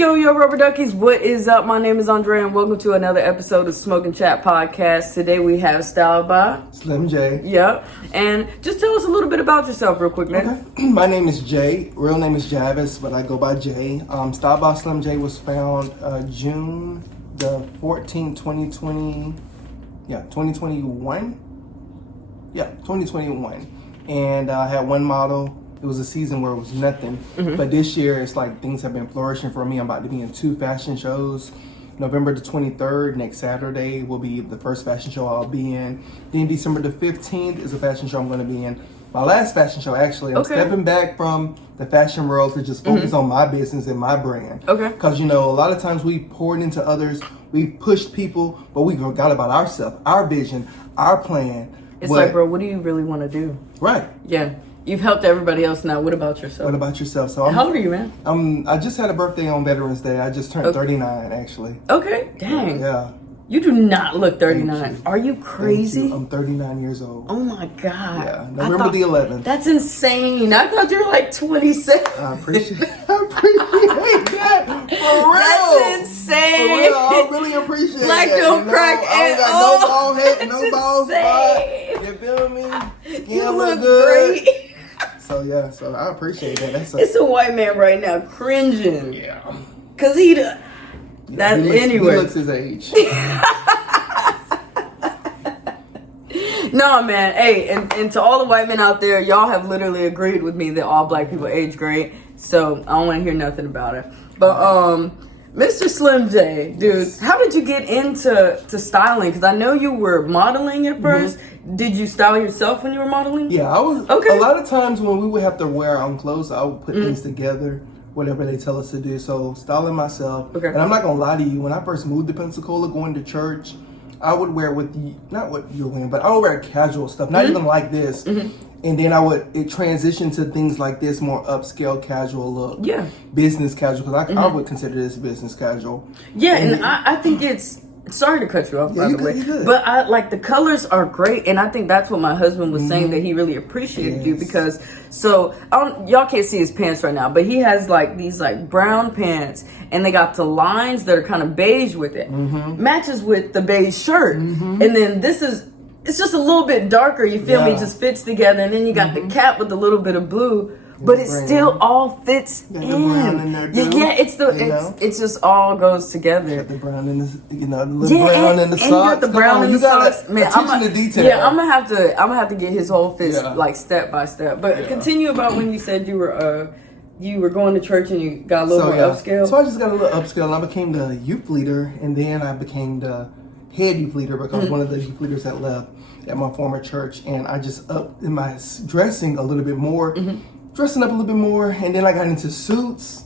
Yo, rubber duckies, what is up? My name is Andre and welcome to another episode of Smoke and Chat Podcast. Today we have styled by Slimm J. Yep. And just tell us a little bit about yourself real quick, man. Okay. My name is Jay. Real name is Javis, but I go by Jay. Styled by Slimm J was found June the 14th, 2020. Yeah, 2021. Yeah, 2021. And I had one model. It was a season where it was nothing. Mm-hmm. But this year, it's like things have been flourishing for me. I'm about to be in 2 fashion shows. November the 23rd, next Saturday, will be the first fashion show I'll be in. Then December the 15th is a fashion show I'm going to be in. My last fashion show, actually. I'm stepping back from the fashion world to just focus on my business and my brand. Okay. Because, a lot of times we poured into others. We pushed people, but we forgot about ourselves, our vision, our plan. It's like, bro, what do you really want to do? Right. Yeah. You've helped everybody else now. What about yourself? What about yourself? So how old are you, man? I just had a birthday on Veterans Day. I just turned 39, actually. Okay. Dang. Yeah. You do not look 39. Are you crazy? You. I'm 39 years old. Oh my God. Yeah. November the 11th. That's insane. I thought you were like 27. I appreciate that. For real. That's insane. For real. I really appreciate Black that. don't crack I don't at got all. no bald head, no That's bald insane. spot. You feel me? Skin You look good. great. So I appreciate that. It's a white man right now cringing. Yeah. Cause anyway. He looks his age. No, man. Hey, and to all the white men out there, y'all have literally agreed with me that all black people age great. So I don't want to hear nothing about it. But Mr. Slimm J, dude, how did you get into styling? Because I know you were modeling at first. Did you style yourself when you were modeling? Yeah, I was. Okay. A lot of times when we would have to wear our own clothes, I would put things together, whatever they tell us to do. So styling myself. Okay. And I'm not gonna lie to you. When I first moved to Pensacola, going to church, I would wear not what you're wearing, but I would wear casual stuff, not even like this. And then it transitioned to things like this, more upscale casual look. Yeah. Business casual, because I would consider this business casual. Yeah, and I think it's, sorry to cut you off, by the way. But I like the colors are great, and I think that's what my husband was saying, that he really appreciated you because y'all can't see his pants right now, but he has like these like brown pants, and they got the lines that are kind of beige with it, matches with the beige shirt, and then it's just a little bit darker. You feel me? Just fits together, and then you got the cap with a little bit of blue. But it still all fits in. The brown in there too, it's just all goes together. Got the brown in the brown in the socks. You got the brown in the socks. Man, attention to detail. Yeah, I'm gonna have to get his whole fit like step by step. But continue about when you said you were going to church and you got a little more upscale. So I just got a little upscale, and I became the youth leader, and then I became the head youth leader because one of the youth leaders had left at my former church, and I just upped in my dressing a little bit more. Dressing up a little bit more, and then I got into suits,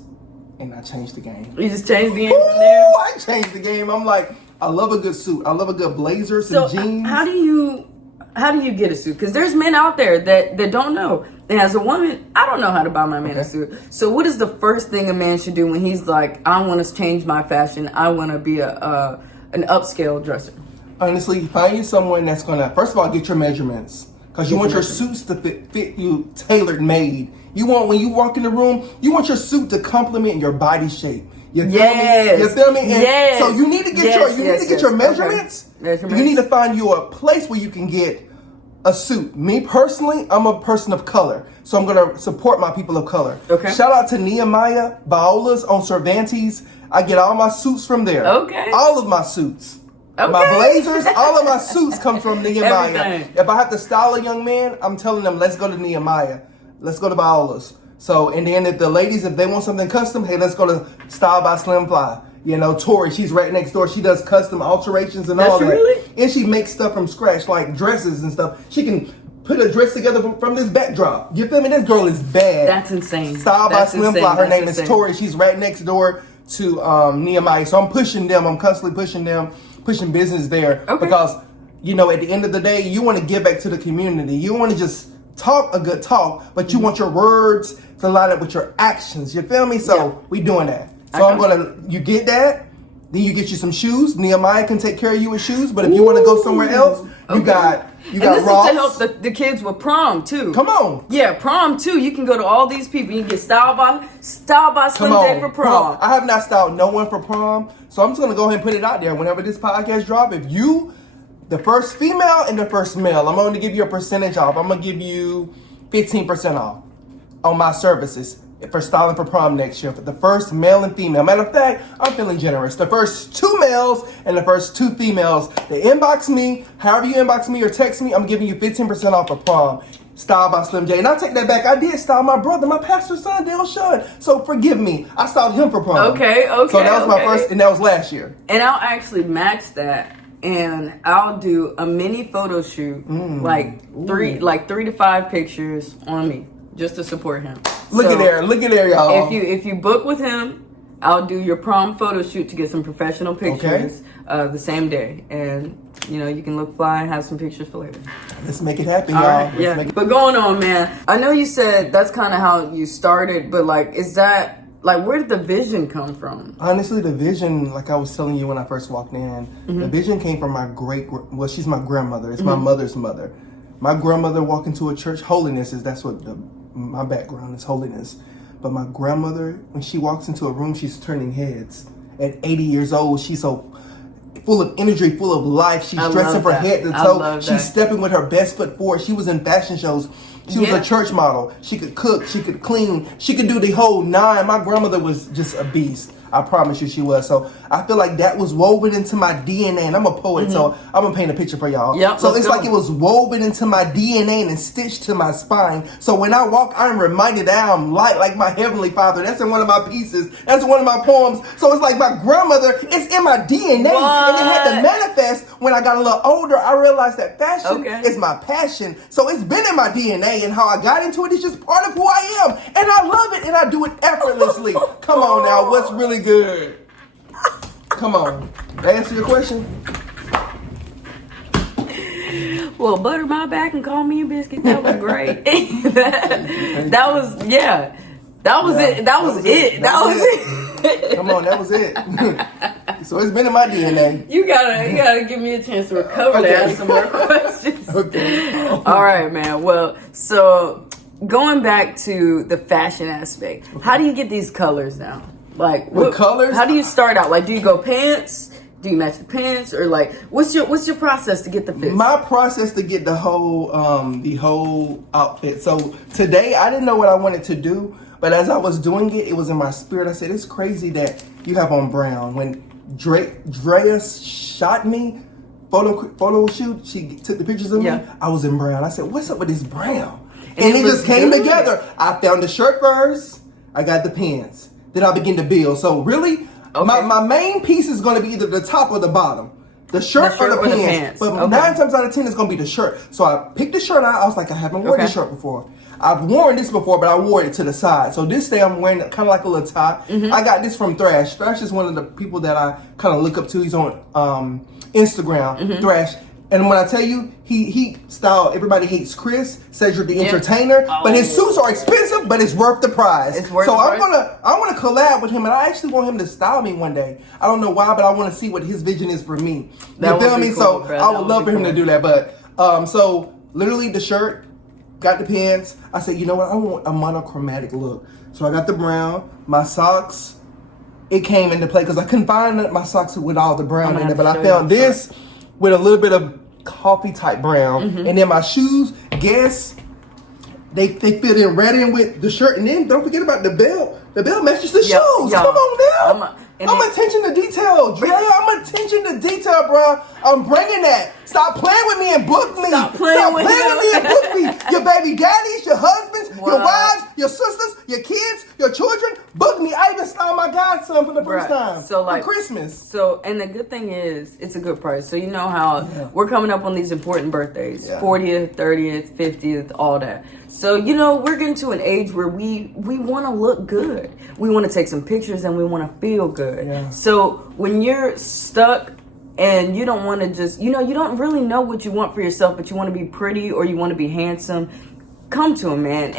and I changed the game. You just changed the game from there? I changed the game. I'm like, I love a good suit. I love a good blazer, some jeans. How do you get a suit? Because there's men out there that don't know. And as a woman, I don't know how to buy my man a suit. So what is the first thing a man should do when he's like, I want to change my fashion. I want to be an upscale dresser? Honestly, find you someone that's going to, first of all, get your measurements. Because you want your suits to fit you tailor made. You want, when you walk in the room, you want your suit to complement your body shape. You feel me? You feel me? And so you need to get your measurements. You need to find you a place where you can get a suit. Me personally, I'm a person of color. So I'm going to support my people of color. Okay. Shout out to Nehemiah Baola's on Cervantes. I get all my suits from there. Okay. All of my suits. Okay. My blazers, all of my suits come from Nehemiah. Everything. If I have to style a young man, I'm telling them, let's go to Nehemiah. Let's go to Baola's. So, and then if the ladies, if they want something custom, hey, let's go to Style by Slim Fly. Tori, she's right next door. She does custom alterations and all that. Really? And she makes stuff from scratch, like dresses and stuff. She can put a dress together from this backdrop. You feel me? This girl is bad. That's insane. Style by Slim Fly. Her name is Tori. She's right next door to Nehemiah. So I'm pushing them. I'm constantly pushing them. Pushing business there because, at the end of the day, you want to give back to the community. You want to just talk a good talk, but you want your words to line up with your actions. You feel me? So we doing that. So you get that, then you get you some shoes. Nehemiah can take care of you with shoes, but if you want to go somewhere else, you got You got this Ross. is to help the kids with prom too. Come on. Yeah, prom too. You can go to all these people. You can get styled by Slim J for prom. I have not styled no one for prom, so I'm just gonna go ahead and put it out there. Whenever this podcast drop, if you, the first female and the first male, I'm going to give you a percentage off. I'm gonna give you 15% off on my services for styling for prom next year. For the first male and female. Matter of fact, I'm feeling generous. The first 2 males and the first 2 females, they inbox me. However you inbox me or text me, I'm giving you 15% off for prom. Styled by Slim J. And I take that back. I did style my brother, my pastor's son, Dale Shun. So forgive me. I styled him for prom. Okay. So that was my first, and that was last year. And I'll actually match that. And I'll do a mini photo shoot, like 3 to 5 pictures on me, just to support him. Look at there, y'all. If you book with him, I'll do your prom photo shoot to get some professional pictures the same day, and you can look fly and have some pictures for later. Let's make it happen, y'all. Right, But going on, man. I know you said that's kind of how you started, but is that? Where did the vision come from? Honestly, the vision, like I was telling you when I first walked in, the vision came from my she's my grandmother. It's my mother's mother. My grandmother walked into a church. Holiness that's what my background is, holiness. But my grandmother, when she walks into a room, she's turning heads. At 80 years old, she's so full of energy, full of life. She's dressing from head to toe. She's stepping with her best foot forward. She was in fashion shows. She was a church model. She could cook. She could clean. She could do the whole 9. My grandmother was just a beast. I promise you she was. So I feel like that was woven into my DNA. And I'm a poet, so I'm going to paint a picture for y'all. Yep, so it's like it was woven into my DNA and stitched to my spine. So when I walk, I'm reminded that I'm light like my Heavenly Father. That's in one of my pieces. That's in one of my poems. So it's like my grandmother, it's in my DNA. And it had to manifest. When I got a little older, I realized that fashion is my passion. So it's been in my DNA, and how I got into it is just part of who I am. And I love it, and I do it effortlessly. Come on now, what's really good? Come on. Did I answer your question? Well, butter my back and call me a biscuit. That was great. that was it. That was it. Come on, that was it. So it's been in my DNA. You gotta give me a chance to recover to ask some more questions. Okay. All right, man. Well, so going back to the fashion aspect, how do you get these colors down? What colors? How do you start out? Do you go pants? Do you match the pants, or what's your process to get the fit? My process to get the whole outfit. So today I didn't know what I wanted to do, but as I was doing it, it was in my spirit. I said, it's crazy that you have on brown. When Drea shot me, photo shoot, she took the pictures of me, I was in brown. I said, what's up with this brown? And it just came together. I found the shirt first, I got the pants. Then I begin to build. So really, my main piece is going to be either the top or the bottom. The shirt or the pants. But 9 times out of 10, it's going to be the shirt. So I picked the shirt out. I was like, I haven't worn this shirt before. I've worn this before, but I wore it to the side. So this day I'm wearing kind of like a little top. I got this from Thrash. Thrash is one of the people that I kind of look up to. He's on Instagram, Thrash. And when I tell you, he styled Everybody Hates Chris, Cedric the Entertainer, but his suits are expensive, but it's worth the price. I want to collab with him, and I actually want him to style me one day. I don't know why, but I want to see what his vision is for me. You feel me? So I would love for him to do that. But so literally the shirt, got the pants. I said, you know what? I want a monochromatic look. So I got the brown, my socks. It came into play because I couldn't find my socks with all the brown in it, but I found this with a little bit of coffee type brown. And then my shoes, guess, they fit in right in with the shirt. And then don't forget about the belt. The belt matches the shoes. Come on now. I'm attention to detail, Dre. I'm attention to detail, bro. I'm bringing that. Stop playing with me and book me. Stop playing with me and book me. Your baby daddies, your husbands, your wives, your sisters, your kids, your children. Book me. I even styled my godson for the first time for Christmas. So, and the good thing is, it's a good price. So you know how we're coming up on these important birthdays, 40th, 30th, 50th, all that. So, we're getting to an age where we want to look good. We want to take some pictures and we want to feel good. Yeah. So when you're stuck and you don't want to just, you don't really know what you want for yourself, but you want to be pretty or you want to be handsome, come to him, man.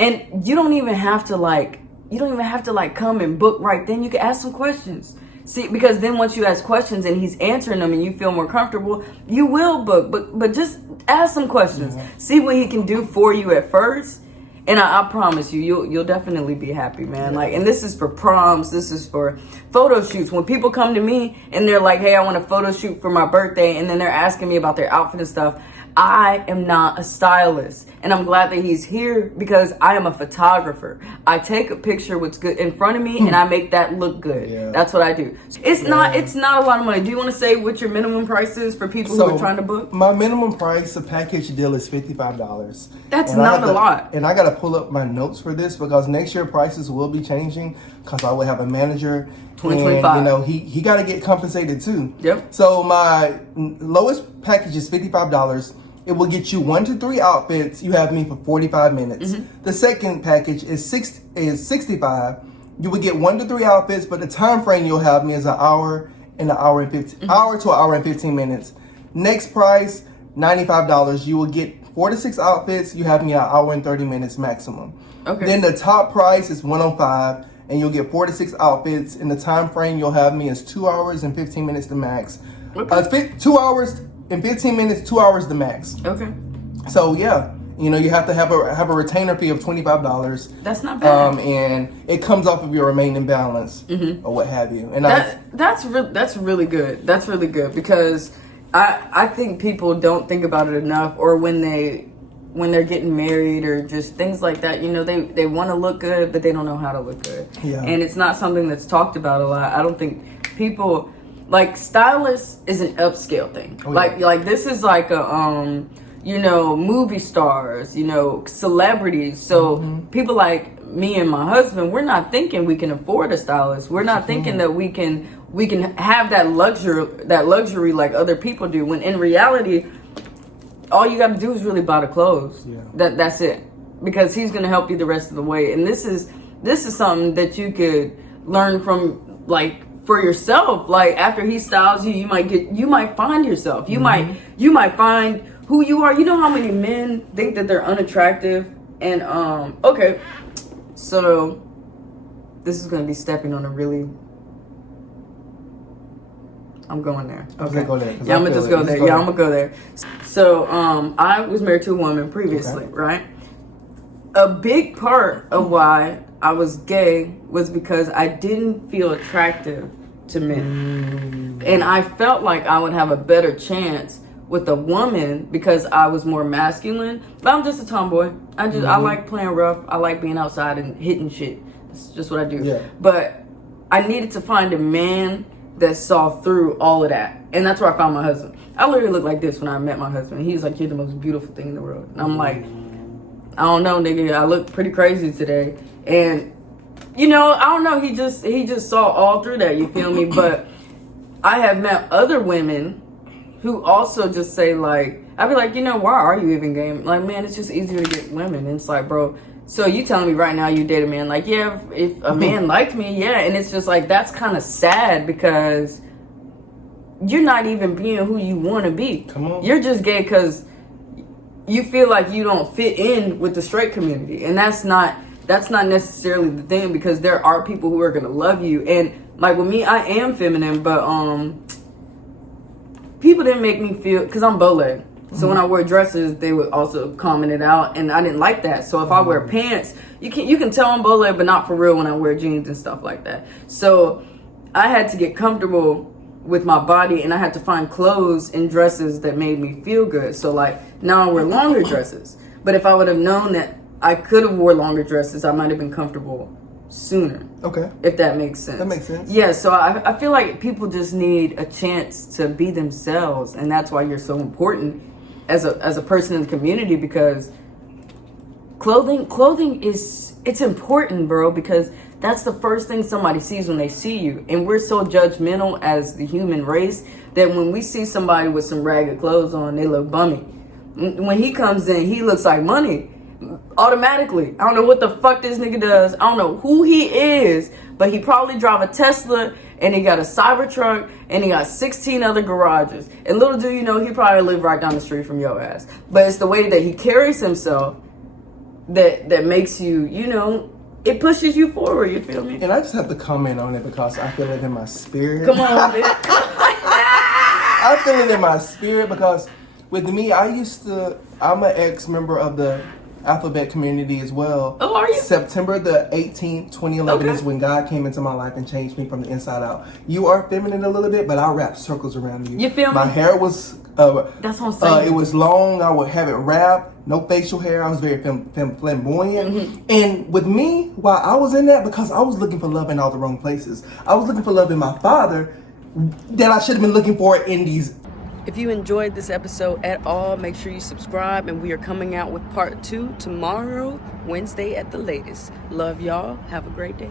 And you don't even have to come and book right then. You can ask some questions. See, because then once you ask questions and he's answering them and you feel more comfortable, you will book. But just ask some questions. Yeah. See what he can do for you at first. And I promise you'll definitely be happy, man. Like, and this is for proms. This is for photo shoots. When people come to me and they're like, hey, I want a photo shoot for my birthday. And then they're asking me about their outfit and stuff. I am not a stylist, and I'm glad that he's here because I am a photographer. I take a picture what's good in front of me and I make that look good. Yeah. That's what I do. It's not a lot of money. Do you want to say what your minimum price is for people who are trying to book? My minimum price, a package deal, is $55. That's not a lot. And I got to pull up my notes for this because next year prices will be changing because I will have a manager. 2025. And, you know, he got to get compensated too. Yep. So my lowest package is $55. It will get you 1 to 3 outfits. You have me for 45 minutes. Mm-hmm. The second package is $65. You will get 1 to 3 outfits, but the time frame you'll have me is an hour and an hour and 15 mm-hmm. hour to an hour and 15 minutes. Next price, $95. You will get 4 to 6 outfits. You have me an hour and 30 minutes maximum. Okay. Then the top price is $105, and you'll get 4 to 6 outfits. And the time frame you'll have me is 2 hours and 15 minutes the max. Okay. 2 hours and 15 minutes, 2 hours the max. Okay. So yeah, you know, you have to have a retainer fee of $25. That's not bad. And it comes off of your remaining balance mm-hmm. or what have you. And that's really good. That's really good because I think people don't think about it enough, or when they're getting married or just things like that, you know, they want to look good, but they don't know how to look good. Yeah. And it's not something that's talked about a lot. I don't think people, like, stylists is an upscale thing. Oh, yeah. Like this is like a, you know, movie stars, you know, celebrities. So mm-hmm. people like me and my husband, we're not thinking we can afford a stylist. We're not thinking that we can have that luxury like other people do. When in reality, all you got to do is really buy the clothes. Yeah. That's it. Because he's going to help you the rest of the way. And this is something that you could learn from, like, for yourself. Like, after he styles you, you might find yourself. You mm-hmm. might find who you are. You know how many men think that they're unattractive? And okay. So this is going to be stepping on a really, I'm going there. Okay. Go there, yeah, I'm going to just go there. Yeah, I'm going to go there. So I was married to a woman previously, okay. right? A big part of why I was gay was because I didn't feel attractive to men. And I felt like I would have a better chance with a woman because I was more masculine. But I'm just a tomboy. I like playing rough. I like being outside and hitting shit. That's just what I do. Yeah. But I needed to find a man that saw through all of that. And that's where I found my husband. I literally looked like this when I met my husband. He's like, you're the most beautiful thing in the world. And I'm like, I don't know, nigga. I look pretty crazy today. And, you know, I don't know. He just saw all through that. You feel me? But I have met other women who also just say, like, I'd be like, you know, why are you even gay? Like, man, it's just easier to get women. And it's like, bro, so you telling me right now you date a man? Like, yeah, if a man liked me, yeah. And it's just like, that's kind of sad because you're not even being who you want to be. Come on. You're just gay because you feel like you don't fit in with the straight community. And that's not necessarily the thing, because there are people who are going to love you. And like with me, I am feminine, but people didn't make me feel, because I'm bow-legged. So when I wear dresses, they would also comment it out, and I didn't like that. So if I wear pants, you can tell I'm bow-legged, but not for real when I wear jeans and stuff like that. So I had to get comfortable with my body, and I had to find clothes and dresses that made me feel good. So like now I wear longer dresses, but if I would have known that I could have wore longer dresses, I might have been comfortable sooner. Okay. If that makes sense. That makes sense. Yeah, so I feel like people just need a chance to be themselves, and that's why you're so important as a person in the community, because clothing is, it's important, bro, because that's the first thing somebody sees when they see you. And we're so judgmental as the human race that when we see somebody with some ragged clothes on, they look bummy. When he comes in, he looks like money. Automatically. I don't know what the fuck this nigga does. I don't know who he is, but he probably drive a Tesla, and he got a Cybertruck, and he got 16 other garages. And little do you know, he probably live right down the street from your ass. But it's the way that he carries himself that makes you, you know, it pushes you forward. You feel me? And I just have to comment on it because I feel it in my spirit. Come on, man. I feel it in my spirit because with me, I'm an ex-member of the Alphabet community as well. Oh, are you? September the 18th, 2011 is when God came into my life and changed me from the inside out. You are feminine a little bit, but I wrap circles around you. You feel me? My hair was... That's what I'm saying. It was long. I would have it wrapped. No facial hair. I was very flamboyant. Mm-hmm. And with me, while I was in that, because I was looking for love in all the wrong places. I was looking for love in my father that I should have been looking for in these. If you enjoyed this episode at all, make sure you subscribe, and we are coming out with part 2 tomorrow, Wednesday at the latest. Love y'all. Have a great day.